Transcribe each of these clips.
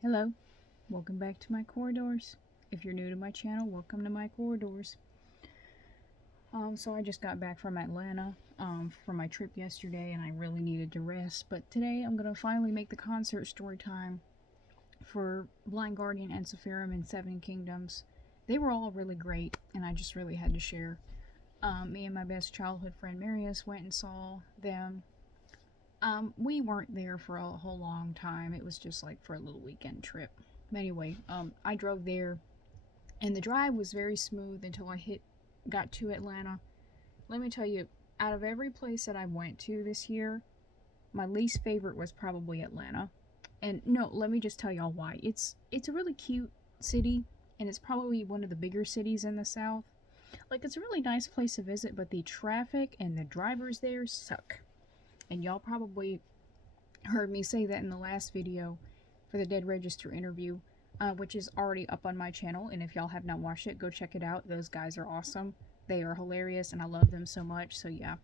Hello, welcome back to my corridors. If you're new to my channel, welcome to my corridors. So I just got back from Atlanta from my trip yesterday, and I really needed to rest. But today I'm gonna finally make the concert story time for Blind Guardian, Ensiferum, and Seven Kingdoms. They were all really great, and I just really had to share. Me and my best childhood friend Marius went and saw them. We weren't there for a whole long time. It was just like for a little weekend trip. But anyway, I drove there, and the drive was very smooth until I got to Atlanta. Let me tell you, out of every place that I went to this year, my least favorite was probably Atlanta. And no, let me just tell y'all why. It's a really cute city, and it's probably one of the bigger cities in the South. Like, it's a really nice place to visit, but the traffic and the drivers there suck. And y'all probably heard me say that in the last video for the Dead Register interview, which is already up on my channel. And if y'all have not watched it, go check it out. Those guys are awesome. They are hilarious, and I love them so much. So yeah,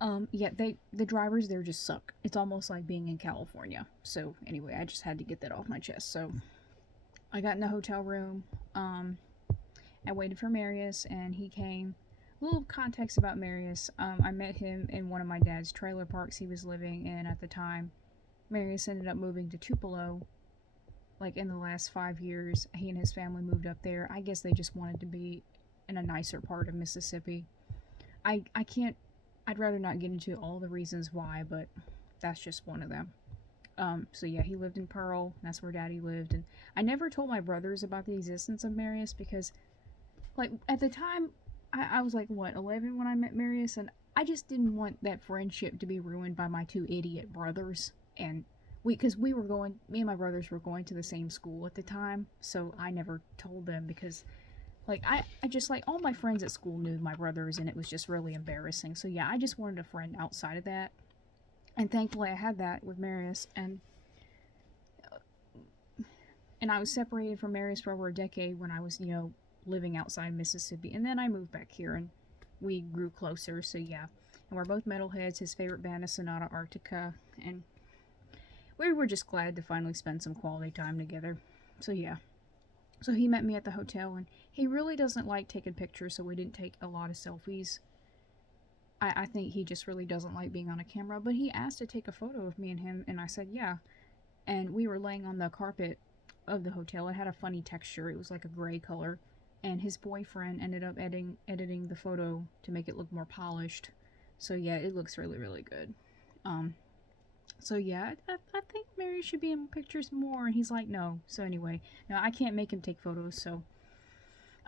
the drivers there just suck. It's almost like being in California. So anyway, I just had to get that off my chest. So I got in the hotel room. I waited for Marius, and he came. A little context about Marius. I met him in one of my dad's trailer parks he was living in at the time. Marius ended up moving to Tupelo, like in the last 5 years. He and his family moved up there. I guess they just wanted to be in a nicer part of Mississippi. I can't, I'd rather not get into all the reasons why, but that's just one of them. So yeah, he lived in Pearl. That's where Daddy lived. And I never told my brothers about the existence of Marius because, like, at the time, I was like, what, 11 when I met Marius? And I just didn't want that friendship to be ruined by my two idiot brothers. And because me and my brothers were going to the same school at the time. So I never told them because, like, I just, like, all my friends at school knew my brothers, and it was just really embarrassing. So yeah, I just wanted a friend outside of that. And thankfully I had that with Marius. And I was separated from Marius for over a decade when I was, living outside Mississippi. And then I moved back here, and we grew closer. So yeah, and we're both metalheads. His favorite band is Sonata Arctica, and we were just glad to finally spend some quality time together. So yeah, so he met me at the hotel, and he really doesn't like taking pictures, so we didn't take a lot of selfies. I think he just really doesn't like being on a camera, but he asked to take a photo of me and him, and I said yeah. And we were laying on the carpet of the hotel. It had a funny texture. It was like a gray color. And his boyfriend ended up editing the photo to make it look more polished. So yeah, it looks really, really good. So yeah, I think Mary should be in pictures more. And he's like, no. So anyway, no, I can't make him take photos. So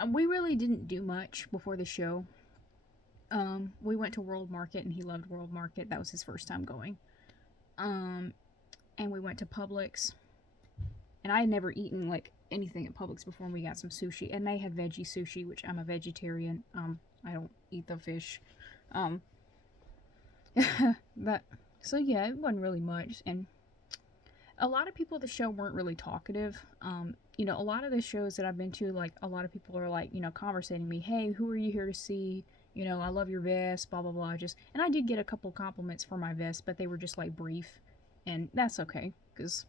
we really didn't do much before the show. We went to World Market, and he loved World Market. That was his first time going. And we went to Publix. And I had never eaten, like, anything at Publix before, and we got some sushi. And they had veggie sushi, which I'm a vegetarian. I don't eat the fish. But, so yeah, it wasn't really much. And a lot of people at the show weren't really talkative. A lot of the shows that I've been to, like, a lot of people are, like, conversating me. Hey, who are you here to see? I love your vest, blah, blah, blah. And I did get a couple compliments for my vest, but they were just, like, brief. And that's okay, because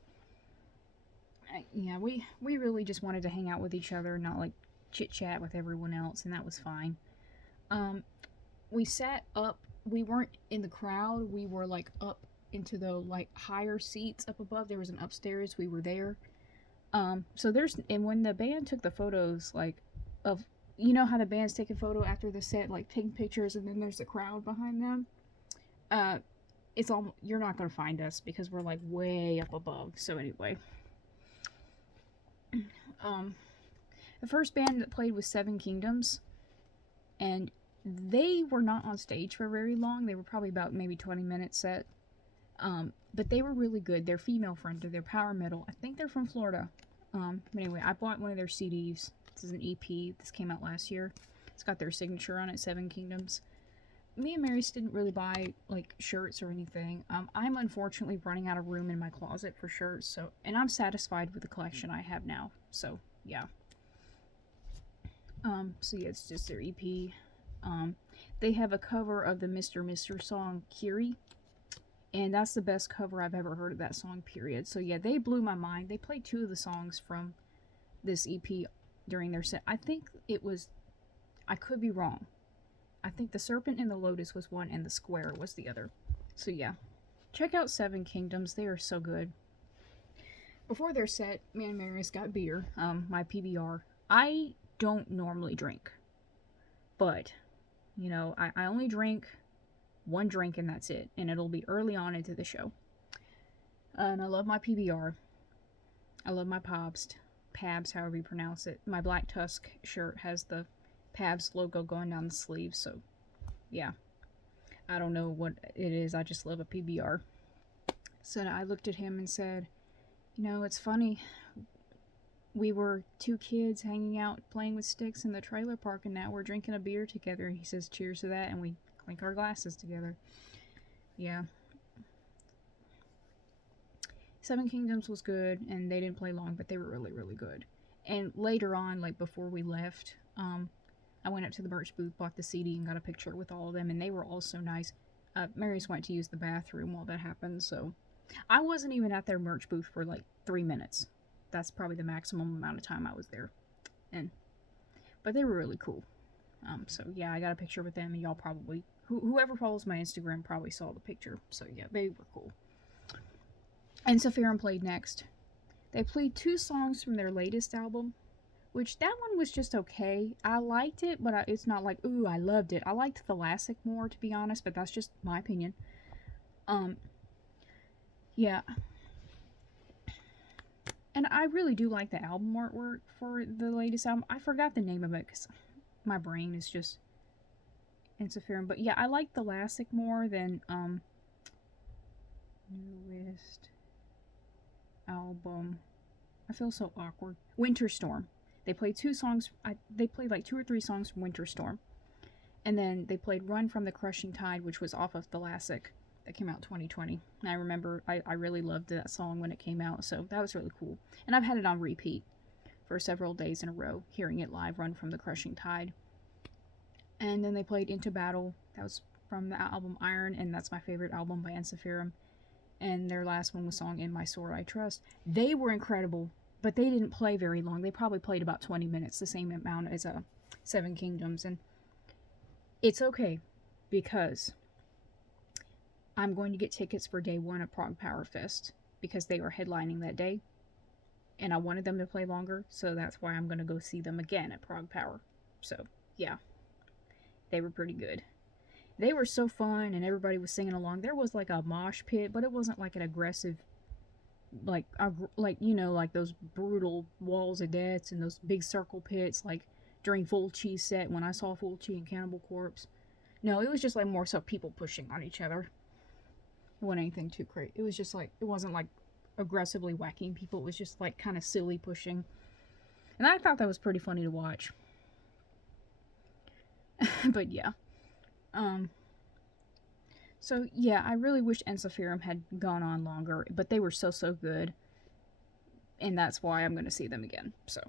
yeah, we really just wanted to hang out with each other, not like chit chat with everyone else, and that was fine. We sat up. We weren't in the crowd. We were like up into the like higher seats up above. There was an upstairs. We were there. And when the band took the photos, like of how the band's take a photo after the set, like taking pictures, and then there's the crowd behind them. It's all you're not gonna find us because we're like way up above. So anyway. The first band that played was Seven Kingdoms, and they were not on stage for very long. They were probably about maybe 20 minutes set. But they were really good. They're female fronted. They're power metal. I think they're from Florida. But anyway, I bought one of their CDs. This is an EP. This came out last year. It's got their signature on it, Seven Kingdoms. Me and Marius didn't really buy like shirts or anything. I'm unfortunately running out of room in my closet for shirts, and I'm satisfied with the collection I have now. So yeah. So yeah, it's just their EP. They have a cover of the Mr. Mr. song Curie, And that's the best cover I've ever heard of that song, period. So yeah, they blew my mind. They played 2 of the songs from this EP during their set. I think it was, I could be wrong. I think The Serpent and the Lotus was one and The Square was the other. So yeah, check out Seven Kingdoms. They are so good. Before their set, me and Marius got beer, my PBR. I don't normally drink, but, you know, I only drink one drink and that's it, and it'll be early on into the show. And I love my PBR. I love my Pabs, however you pronounce it. My Black Tusk shirt has the Pabs logo going down the sleeve, so yeah. I don't know what it is, I just love a PBR. So I looked at him and said, you know, it's funny. We were 2 kids hanging out playing with sticks in the trailer park, and now we're drinking a beer together. He says, cheers to that, and we clink our glasses together. Yeah. Seven Kingdoms was good, and they didn't play long, but they were really, really good. And later on, like before we left, I went up to the merch booth, bought the CD, and got a picture with all of them, and they were all so nice. Marius went to use the bathroom while that happened, so I wasn't even at their merch booth for like 3 minutes. That's probably the maximum amount of time I was there. But they were really cool. So yeah, I got a picture with them, and y'all probably, whoever follows my Instagram probably saw the picture. So yeah, they were cool. Ensiferum played next. They played 2 songs from their latest album, which that one was just okay. I liked it, but it's not like, ooh, I loved it. I liked Thalassic more, to be honest, but that's just my opinion. Yeah. And I really do like the album artwork for the latest album. I forgot the name of it because my brain is just Ensiferum. But yeah, I like Thalassic more than newest album. I feel so awkward. Winter Storm. They played 2 songs. They played like 2 or 3 songs from Winter Storm. And then they played Run from the Crushing Tide, which was off of Thalassic. That came out 2020. And I remember I really loved that song when it came out, so that was really cool. And I've had it on repeat for several days in a row, hearing it live, Run from the Crushing Tide. And then they played Into Battle. That was from the album Iron, and that's my favorite album by Ensiferum. And their last one was song In My Sword I Trust. They were incredible, but they didn't play very long. They probably played about 20 minutes, the same amount as Seven Kingdoms. And it's okay, because I'm going to get tickets for day 1 of Prague Power Fest, because they were headlining that day. And I wanted them to play longer, so that's why I'm going to go see them again at Prague Power. So, yeah. They were pretty good. They were so fun, and everybody was singing along. There was like a mosh pit, but it wasn't like an aggressive, like you know, like those brutal walls of deaths and those big circle pits, like during Fulci set when I saw Fulci and Cannibal Corpse. No, it was just like more so people pushing on each other. It wasn't anything too crazy. It was just like, it wasn't like aggressively whacking people. It was just like kind of silly pushing. And I thought that was pretty funny to watch. But yeah. So yeah, I really wish Ensiferum had gone on longer, but they were so good. And that's why I'm going to see them again. So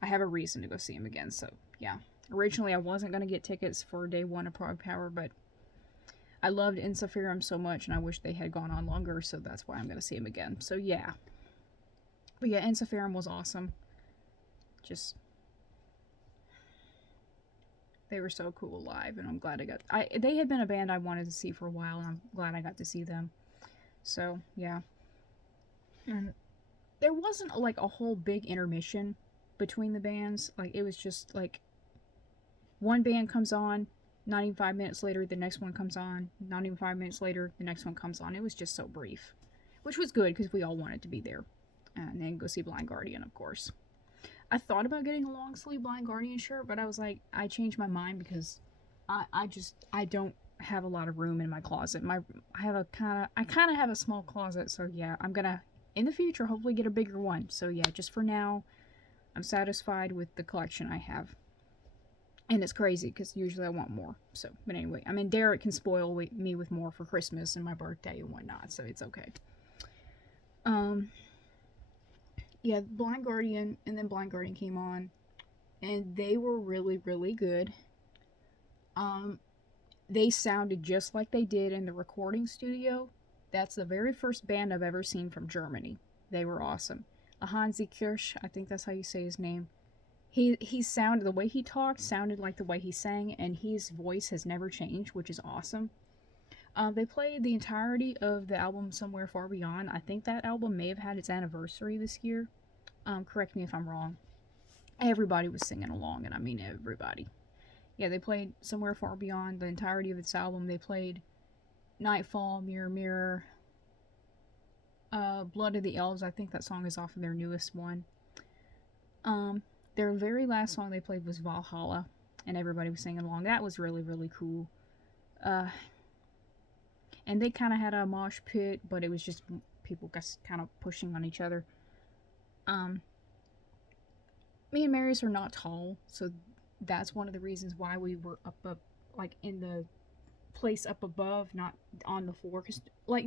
I have a reason to go see them again. So yeah. Originally I wasn't going to get tickets for day 1 of Prague Power, but I loved Ensiferum so much, and I wish they had gone on longer, so that's why I'm going to see them again. So yeah. But yeah, Ensiferum was awesome. Just, they were so cool live, and I'm glad they had been a band I wanted to see for a while, and I'm glad I got to see them. So, yeah. And there wasn't, like, a whole big intermission between the bands. Like, it was just, like, one band comes on, not even 5 minutes later, the next one comes on. Not even 5 minutes later, the next one comes on. It was just so brief. Which was good, because we all wanted to be there. And then go see Blind Guardian, of course. I thought about getting a long sleeve Blind Guardian shirt, but I was like, I changed my mind because I don't have a lot of room in my closet. I kind of have a small closet, so yeah, I'm gonna, in the future, hopefully get a bigger one. So yeah, just for now, I'm satisfied with the collection I have. And it's crazy, because usually I want more. So, but anyway, I mean, Derek can spoil me with more for Christmas and my birthday and whatnot, so it's okay. Yeah, Blind Guardian, and then Blind Guardian came on, and they were really, really good. They sounded just like they did in the recording studio. That's the very first band I've ever seen from Germany. They were awesome. Hansi Kirsch, I think that's how you say his name. He sounded, the way he talked sounded like the way he sang, and his voice has never changed, which is awesome. They played the entirety of the album Somewhere Far Beyond. I think that album may have had its anniversary this year. Correct me if I'm wrong. Everybody was singing along, and I mean everybody. Yeah, they played Somewhere Far Beyond, the entirety of its album. They played Nightfall, Mirror Mirror, Blood of the Elves. I think that song is off of their newest one. Their very last song they played was Valhalla, and everybody was singing along. That was really, really cool. And they kind of had a mosh pit, but it was just people just kind of pushing on each other. Me and Marius are not tall, so that's one of the reasons why we were up like in the place up above, not on the floor. Because like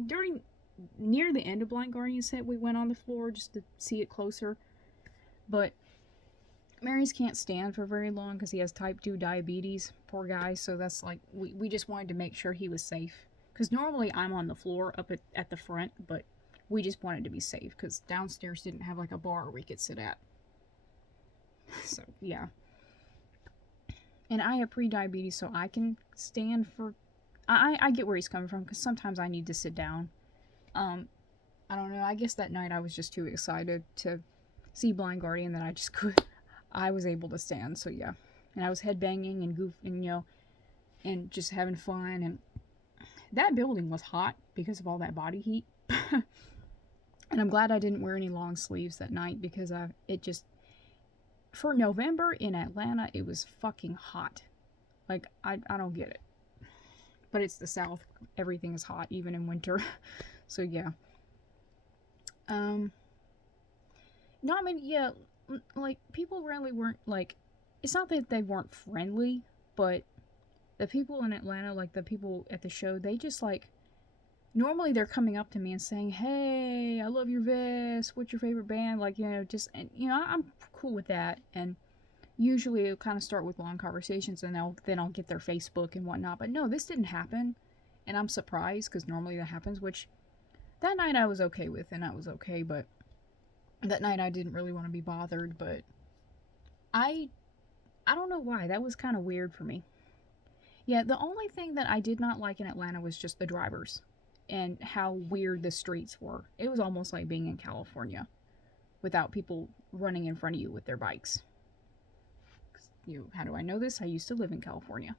near the end of Blind Guardian set, we went on the floor just to see it closer. But Marius can't stand for very long because he has type 2 diabetes, poor guy. So that's like, we just wanted to make sure he was safe. Because normally I'm on the floor up at the front, but we just wanted to be safe because downstairs didn't have like a bar we could sit at. So, yeah. And I have pre-diabetes, so I can stand for... I get where he's coming from, because sometimes I need to sit down. I don't know, I guess that night I was just too excited to see Blind Guardian that I just could... I was able to stand, so yeah. And I was headbanging and goofing, you know, and just having fun, and that building was hot because of all that body heat. And I'm glad I didn't wear any long sleeves that night, because it just... For November in Atlanta, it was fucking hot. Like, I don't get it. But it's the South. Everything is hot, even in winter. So, yeah. Not many, yeah, like, people really weren't, like, it's not that they weren't friendly, but the people in Atlanta, like, the people at the show, they just, like, normally they're coming up to me and saying, hey, I love your vest, what's your favorite band, like, you know, just, and, you know, I'm cool with that, and usually it'll kind of start with long conversations, and then I'll get their Facebook and whatnot, but no, this didn't happen, and I'm surprised, because normally that happens, which, that night I was okay with, and I was okay, but that night I didn't really want to be bothered, but I don't know why, that was kind of weird for me. Yeah, the only thing that I did not like in Atlanta was just the drivers, and how weird the streets were. It was almost like being in California, without people running in front of you with their bikes. How do I know this? I used to live in California.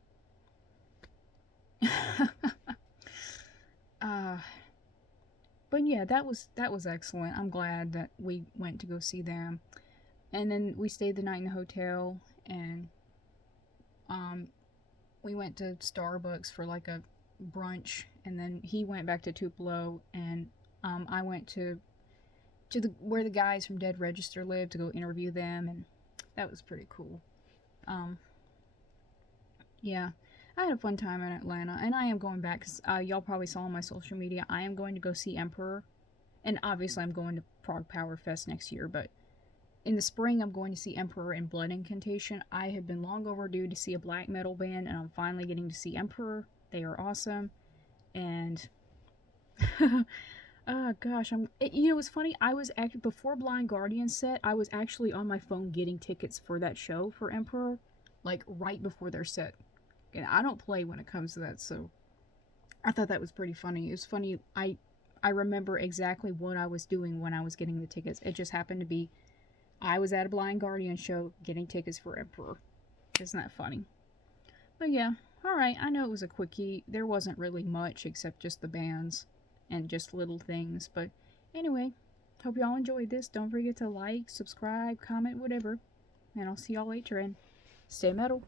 But yeah, that was excellent. I'm glad that we went to go see them. And then we stayed the night in the hotel, and we went to Starbucks for like a brunch, and then he went back to Tupelo, and I went to where the guys from Dead Register live to go interview them, and that was pretty cool. Yeah, I had a fun time in Atlanta, and I am going back, because y'all probably saw on my social media, I am going to go see Emperor, and obviously I'm going to Prague Power Fest next year, but in the spring I'm going to see Emperor and Blood Incantation. I have been long overdue to see a black metal band, and I'm finally getting to see Emperor. They are awesome, and... Oh gosh, you know, it's funny, I was actually, before Blind Guardian set, I was actually on my phone getting tickets for that show for Emperor, like, right before their set. And I don't play when it comes to that, so I thought that was pretty funny. It was funny, I remember exactly what I was doing when I was getting the tickets. It just happened to be, I was at a Blind Guardian show getting tickets for Emperor. Isn't that funny? But yeah, alright, I know it was a quickie. There wasn't really much except just the bands and just little things, but anyway, hope y'all enjoyed this. Don't forget to like, subscribe, comment, whatever, and I'll see y'all later, and stay metal.